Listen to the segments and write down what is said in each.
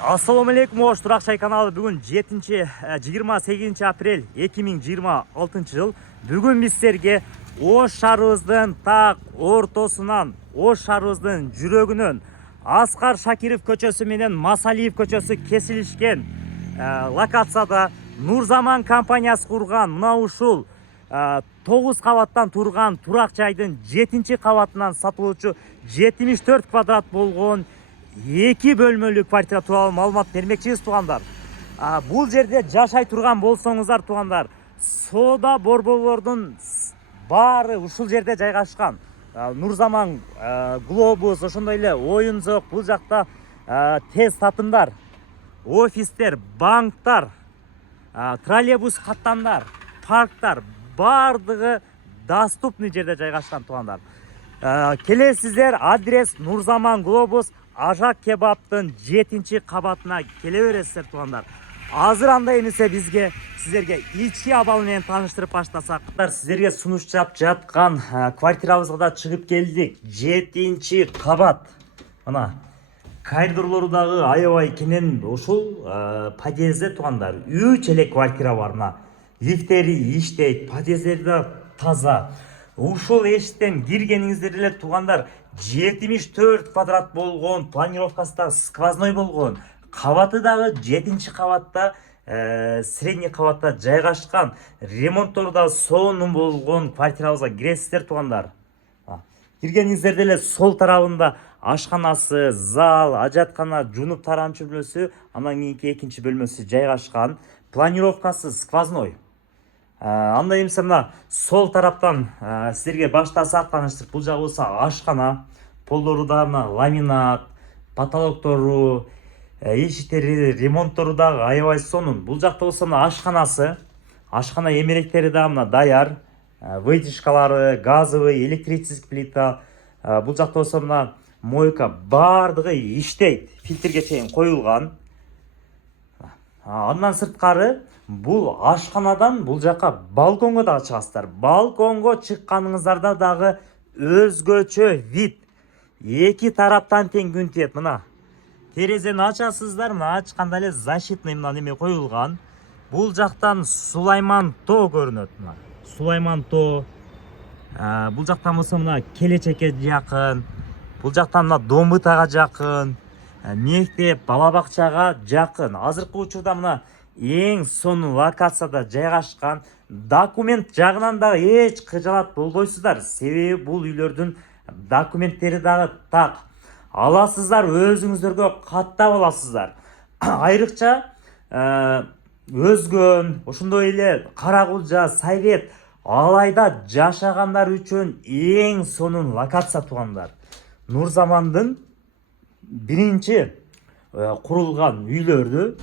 Assalamu алейкум, Ош Туракчай каналы. Бүгін 28 апрель 2026 жыл. Бүгін біз сіздерге Ош шаарыбыздын так ортосунан, Ош шаарыбыздын жүрөгүнөн Аскар Шакиров көчөсү менен Масалиев көчөсү кесилишкен локацияда Нурзаман компаниясы курган мына ушул 9 кабаттан турган турак жайдын 7-кабатынан сатылуучу 74 квадрат болгон 2 бөлмөлүү квартира тууралуу маалымат бермекчибиз туугандар. Бул жерде жашай турган болсоңуздар туугандар, соода борборлордун баары ушул жерде жайгашкан. Нурзаман, Глобус, ошондой эле оюн зоок, бул жакта тез татымдар, офистер, банктар, троллейбус каттамдар, парктар бардыгы доступный жерде жайгашкан туугандар. Келесиздер, адрес Нурзаман, Глобус, Ажак кебаптын 7-кабатына келе бересиздер туугандар. Азыр андай эмесе бизге сиздерге ички абал менен тааныштырып баштасак. Сиздерге сунуштап жаткан квартирабызга да чыгып келдик. 7-кабат. Мына коридорлору дагы аябай кенен ушул подъездде туугандар. 3 эле квартира бар. Мына лифтери иштейт, подъездери да таза. Ушул эшиктен киргениңиздер эле туугандар 74 квадрат болгон, планировкасы да сквозной болгон, кабаты дагы 7-кабатта, средний кабатта жайгашкан, ремонттору да сонун болгон квартирабызга киресиздер туугандар. Киргениңиздерде эле сол тарабында ашканасы, зал, ажаткана, жунуп тарамчы бөлмөсү, андан кийинки экинчи бөлмөсү жайгашкан, планировкасы сквозной. Андай эмесе мына сол тараптан сиздерге баштасак тааныштырып, бул жагы болсо ашкана, полдору да мына ламинат, потолоктору, эшиктери, ремонттору дагы аябай сонун. Бул жакта болсо мына ашканасы, ашкана эмеректери да мына даяр, вытяжкалары, газовый, электрический плита. Бул жакта болсо мына мойка бардыгы иштейт, фильтрге чейин коюлган. Андан сырткары бул ашканадан бул жака балконго дагы чыгасыздар. Балконго чыкканыңыздарда дагы өзгөчө вид. Эки тараптан тең күн тиет. Мына терезени ачасыздар, мына ачканда эле защитный мына неме коюлган. Бул жактан Сулайман тоо көрүнөт. Мына Сулайман тоо. Бул жактан болсо мына Келечекке жакын. Бул жактан мына Домбытага жакын. Мектеп, бала бакчага жакын. Азыркы учурда мына эң сонун локацияда жайгашкан. Документ жагынан дагы эч кыжалат болбойсуздар. Себеби бул үйлөрдүн документтери дагы так. Аласыздар, өзүңүздөргө каттап аласыздар. Айрыкча өзгөн, ошондой эле Каракулжа, Совет алайда жашагандар үчүн эң сонун локация туугандар. Нурзамандын биринчи курулган үйлөрдү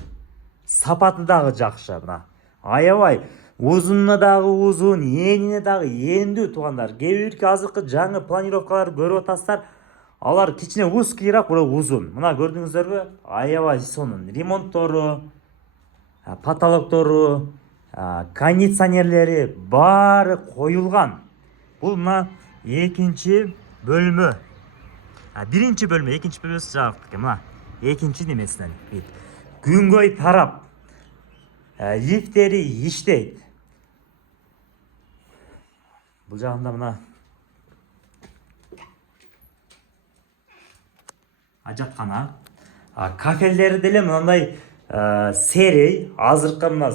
сапаты дагы жакшы. Мына аябай узунуна дагы узун, энине дагы эндүү туугандар. Кээ бирки азыркы жаңы планировкаларды көрүп атасыздар, алар кичине узкийраак, бирок узун. Мына көрдүңүздөрбү? Аябай сонун. Ремонттору, потолоктору, кондиционерлери баары коюлган. Бул мына экинчи бөлмө. Биринчи бөлмө, экинчи бөлмөсү жактыкы. Мына экинчи немесинен. Күнгөй тарап. Лифтери иштейт. Бул жагында мына ажаткана. Кафелдери деле мындай серий, азыркы мына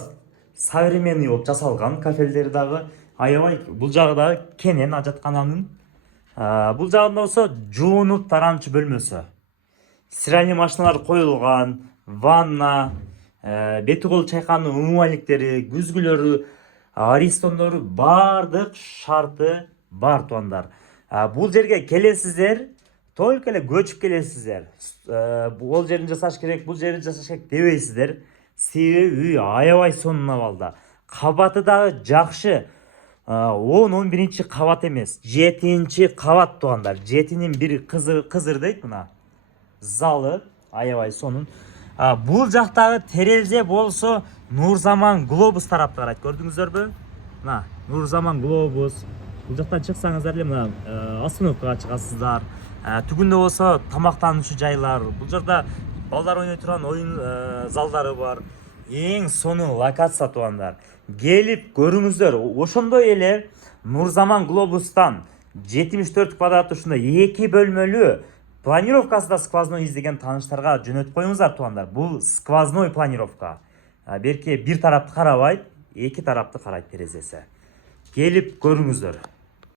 современный болуп жасалган кафелдери дагы аябай. Бул жагы дагы кенен ажаткананын. Бул жагында болсо жуунуп тарамчы бөлмөсү. Стиральный машиналар коюлган, ванна, бети кол чайкануу умумаликтери, күзгүлөрү, аристондору бардык шарты бар туугандар. Бул жерге келесиздер, только эле көчүп келесиздер. Бул жерин жасаш керек, бул жерин жасаш керек дебейсиздер. Себеби үй аябай сонун абалда. Кабаты дагы жакшы. 10-11 кабат эмес, 7-кабат туугандар. 7-нин бири кызыр дейт мына. Залы аябай сонун. Бул жактагы терезе болсо Нурзаман Глобус тарапта карайт. Көрдүңүздөрбү? Мына Нурзаман Глобус. Бул жактан чыксаңыздар эле мына остановкага чыгасыздар. Түгүндө болсо тамактануучу жайлар. Бул жерде балдар ойнай турган оюн залдары бар. Эң сонун локация туугандар. Келип көрүңүздөр. Ошондой эле Нурзаман Глобустан 74 квадрат ушундай 2 бөлмөлүү планировкасы да сквозной издеген тааныштарга жөнөтүп коюңуздар туугандар. Бул сквозной планировка. Берки бир тарапты карабайт, эки тарапты карайт терезеси. Келип көрүңүздөр.